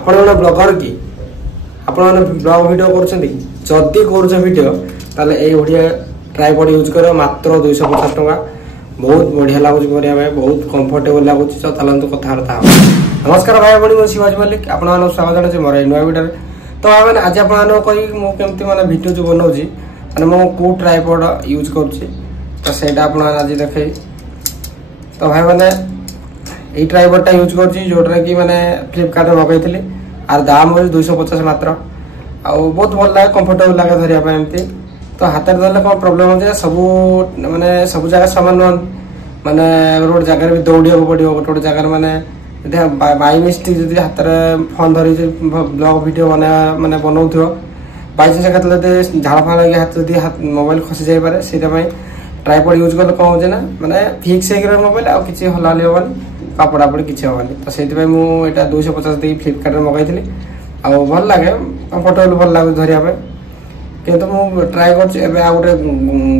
आपण माने ब्लॉगर की आपण माने ब्लॉग वीडियो करछथि जदी करछ वीडियो ताले ए ओडिया ट्राइपॉड यूज करो मात्र 250 टका बहुत बढ़िया लागुच करिया में बहुत कंफर्टेबल लागुच तो चलंतु कथार्ता। नमस्कार भाई बणी मो शिवाजी मल्लिक आपण माने स्वागत जणाचे मोर न्यू वीडियो। तो भाई आज आपण माने कहि मो केमति माने वीडियो जो बनौजी माने मो को ट्राइपॉड यूज करछि तो सेटा आपण आज देखै। तो भाई माने ए ट्राइपॉड टा यूज करछि जोटरा कि माने फ्लिपकार्ट रे मगैथिली आर दाम हो 250 मात्र आ बहुत भल लागे कंफर्टेबल लागे धरिया पे एमती। तो हाथ में धरले कौन प्रोब्लेम हो सब माने सब जगह सामान माने रोड जगह भी दौड़िया पड़ो गोटे जगह माने बाई मिस्टेक जब हाथ में फोन धरी ब्लॉग वीडियो बना माने बनाऊ बाई चांस के झाड़ फाड़ लगे हाथ जब हाथ मोबाइल खसी जापे से ट्राइपॉड यूज कले कौन हो माने फिक्स हो मोबाइल आ कि हलाली हेनी पढ़ापढ़ी किसी हेनी। तो से मुझे 250 दे फ्लिपकार्ट में मगैली आ भल लगे कंफर्टेबल भल लगे धरिया किंतु मु ट्राई कर गोटे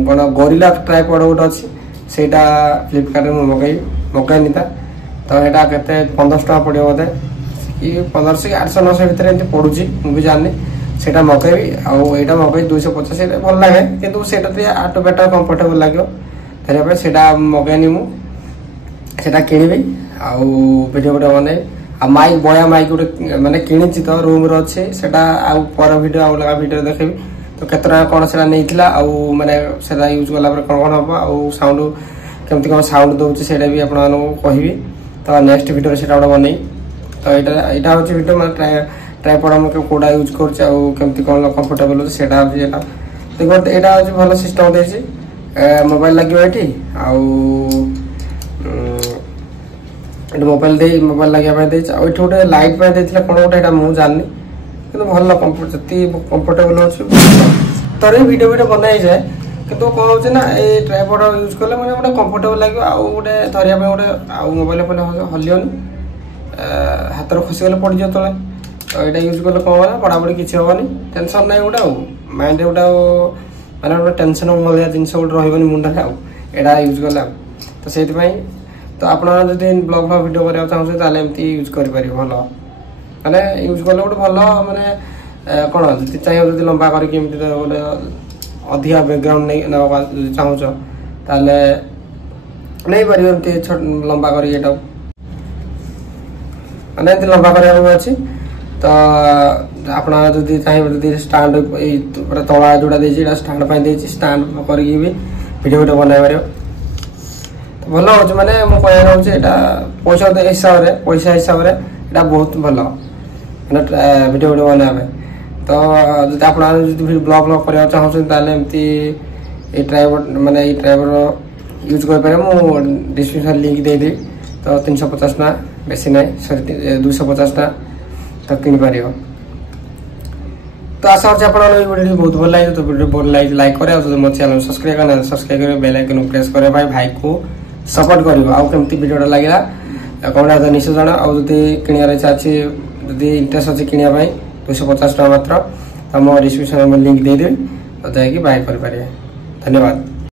कौन गोरिल्ला ट्राइपॉड गोटे अच्छी सेटा फ्लिपकार्ट में मगैनी था। तो यहाँ के 1500 टका पड़ो बोधे कि 1500 कि 800 900 भितर एमती पड़ुची मुझे जानी से मगैबी आईटा मगै 250 भल लगे किंतु सेटा आट बेटर कंफर्टेबल लगे धरिया से मगैनी मुझे किणी वीडियो गोटे बन आ माइक बया माइक गोटे माने किणी तो रूम अच्छे पर वीडियो अलग वीडियो देखेबी। तो केत कौन से नहीं माने यूज कला कौन कौन हम आउ साउंड केमती कौन साउंड दूसरी से भी आपको कहबी। तो नेक्स्ट वीडियो से गोटे बन तो यहाँ हूँ वीडियो मैं ट्राइपॉड हम कौटा यूज करमती कौन कंफर्टेबल होता तो यहाँ हूँ भल सिस्टम देती मोबाइल लगे ये मोबाइल लगे गोटे लाइट कौन गोटे मुझे जानी कि भल कंफर्टेबल अच्छे तर वीडियो वीडियो बनाई जाए कि कौन होना ये ट्राइपॉड यूज कले मैंने गोटे कंफर्टेबल लगे गोटे धरिया गोटे मोबाइल हलियन हाथ खसीगले पड़ज तले। तो यहाँ यूज कले कौन होगा पढ़ापढ़ी किसी हेनी टेंशन ना गोटे माइंड गोटे माने गोटे टेंशन भाया जिनस गोटे रही मुंडे आड़ा यूज कले। तो से तो आप ब्लॉग भाग वीडियो करने चाहते हैं एमती यूज कर भल माने यूज कले गोटे भल माने कौन चाहिए जो लंबा करके गोटे अधिका बैकग्राउंड नहीं चाहूच ताले नहीं पार एमती लंबा कर माने लंबा करने अच्छी। तो आप चाहिए स्टांड तला जोड़ा देखिए स्टांड स्टांड करके भी वीडियो वीडियो बना पार भल हो माने मुझे पैसा हिसाब से बहुत भल माने वीडियो वीडियो बनाए। तो जो आप ब्लॉग ब्लॉग करने चाहते ये ट्राइपॉड माने ये ट्राइपॉड यूज कर डिस्क्रिप्शन लिंक दे देवी। तो 350 टका बेसी ना सॉरी 250 टका तो किन पार। तो आशा करते हैं वीडियो बहुत भल लगे। तो वीडियो भल लगे लाइक करें मो चैनल सब्सक्राइब करना सब्सक्राइब करें बेल आइकन प्रेस करें भाई को सपोर्ट कर आमती वीडियो लगे कौन निश्चय जाना आदि किणार इच्छा अच्छी जदि इंटरेस्ट अच्छी किनापी 250 टका मात्र तो मो डिस्क्रिप्शन में लिंक देदेवी तो जाकि बाय कर। धन्यवाद।